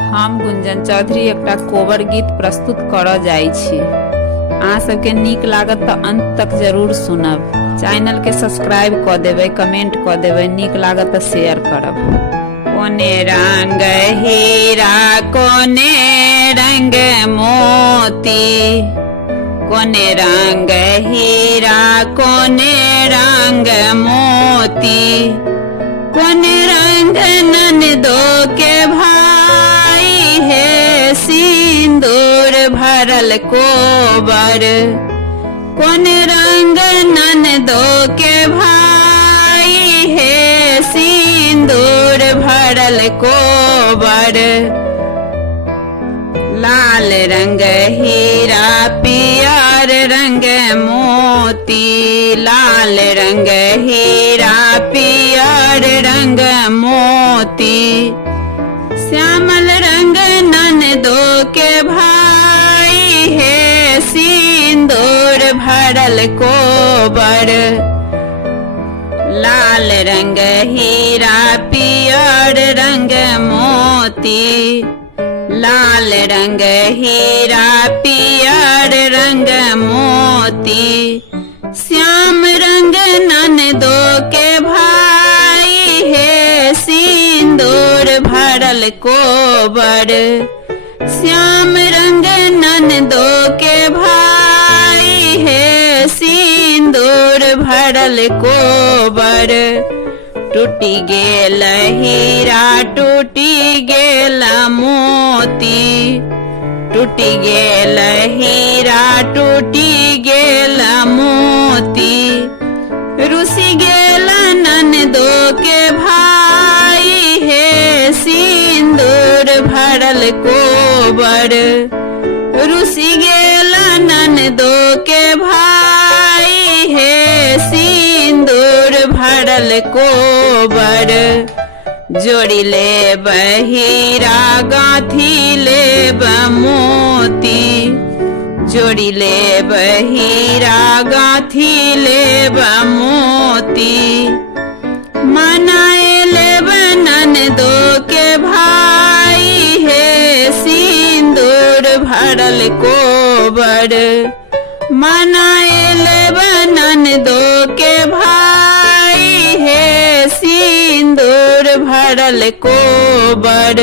हम गुंजन चौधरी एकटा कोबर गीत प्रस्तुत कर जाइ छी। अहाँ सबके नीक लागत तो अंत तक जरूर सुनब। चैनल के सब्सक्राइब क देबै, कमेंट क देबै, नीक लागत तो शेयर करब। कोने रंग हीरा कोने रंग मोती, कोने रंग हीरा कोने रंग मोती, कोने रंग ननदो के भाई है सिंदूर भरल कोबर, कोने रंग ननदो के भाई है सिंदूर भरल कोबर। लाल रंग हीरा पियर रंग मोती, लाल रंग हीरा पियर रंग मोती, श्यामल रंग ननदो के भाई है सिंदूर भरल कोबर। लाल रंग हीरा पियर रंग मोती, लाल रंग हीरा पियर रंग मोती, श्याम रंग ननदो के भाई है सिंदूर भरल कोबर। श्याम रंग ननदो के भाई है सिंदूर भरल कोबर। टूटी गेल हीरा टूटी गेल मोती, टूटी गेल हीरा टूटी गेल मोती, रुसी गेल ननदो के भाई है सिंदूर भरल कोबर। रुसी गेल ननदो के भाई है सिंदूर भरल कोबर। जोड़ी ले हीरा गांथी ले मोती, जोड़ी ले हीरा गांथी ले मोती, मनाए ले ननदो के भाई है सिंदूर भरल कोबर। मनाए ले ननदो के भाई है सिंदूर भरल कोबर।